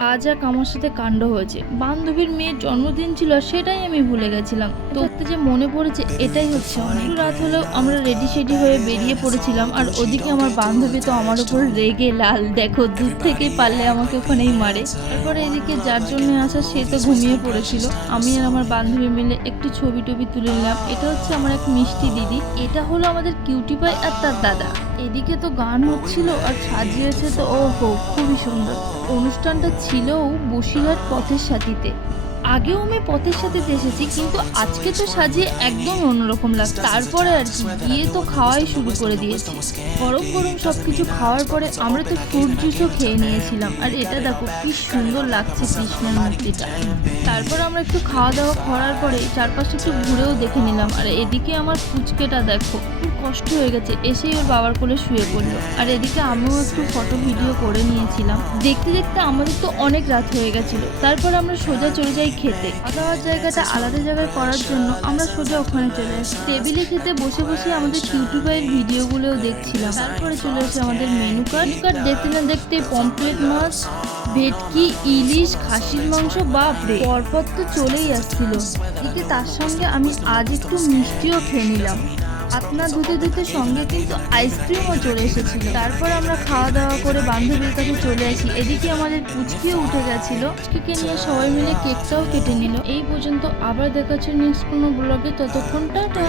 আজ এক আমার সাথে কাণ্ড হয়েছে। বান্ধবীর মেয়ের জন্মদিন ছিল, সেটাই আমি ভুলে গেছিলাম। তোকে যে মনে পড়েছে এটাই হচ্ছে অনেক। রাত হলেও আমরা রেডি সেডি হয়ে বেরিয়ে পড়েছিলাম, আর ওদিকে আমার বান্ধবী তো আমার উপর রেগে লাল। দেখো, দূর থেকেই পারলে আমাকে ওখানেই মারে। তারপরে এদিকে যার জন্য আসা সে তো ঘুমিয়ে পড়েছিল। আমি আর আমার বান্ধবী মিলে একটু ছবি টবি তুলে নিলাম। এটা হচ্ছে আমার এক মিষ্টি দিদি, এটা হলো আমাদের কিউটি পাই আর তার দাদা। এদিকে তো গান হচ্ছিল আর সাজিয়েছে তো ওহো, খুবই সুন্দর। অনুষ্ঠানটা ছিল বসিরহাট পথের সাথীতে। আগেও আমি পথের সাথীতে এসেছি, কিন্তু আজকে তো সাজিয়ে একদম অন্যরকম লাগছে। তারপরে আর কি, গিয়ে তো খাওয়াই শুরু করে দিয়েছি। গরম গরম সবকিছু খাওয়ার পরে আমরা তো ফ্রুট জুসও খেয়ে নিয়েছিলাম। আর এটা দেখো কি সুন্দর লাগছে কৃষ্ণের মূর্তিটা। তারপর আমরা একটু খাওয়া দাওয়া করার পরে চারপাশে একটু ঘুরেও দেখে নিলাম। আর এদিকে আমার ফুচকেটা দেখো, খুব কষ্ট হয়ে গেছে, এসেই ওর বাবার কোলে শুয়ে পড়লো। আর এদিকে আমিও একটু ফটো ভিডিও করে নিয়েছিলাম। দেখতে দেখতে আমাদের তো অনেক রাত হয়ে গেছিল। তারপর আমরা সোজা চলে যাই খেতে। খাওয়ার জায়গাটা আলাদা জায়গায় করার জন্য আমরা সোজা ওখানে চলে আসি। টেবিলে খেতে বসে বসে আমাদের ইউটিউবের ভিডিওগুলোও দেখছিলাম। তারপরে চলে আসে আমাদের মেনু কার্ড। দেখতে না দেখতে পমফ্রেট মাছ, ভেটকি, ইলিশ, খাসির মাংস, বাপরে পরপর তো চলেই আসছিল। এদিকে তার সঙ্গে আমি আজ একটু মিষ্টিও খেয়ে নিলাম। আপনার ধুতে ধুতে সঙ্গে কিন্তু আইসক্রিমও চলে এসেছিল। তারপর আমরা খাওয়া দাওয়া করে বান্ধবীর কাছে চলে আসি। এদিকে আমাদের পুচকিও উঠে গেছিল। পুচকিকে নিয়ে সবাই মিলে কেকটাও কেটে নিল। এই পর্যন্ত, আবার দেখা হচ্ছে নেক্সট কোনো ব্লগে। ততক্ষণ টাটা।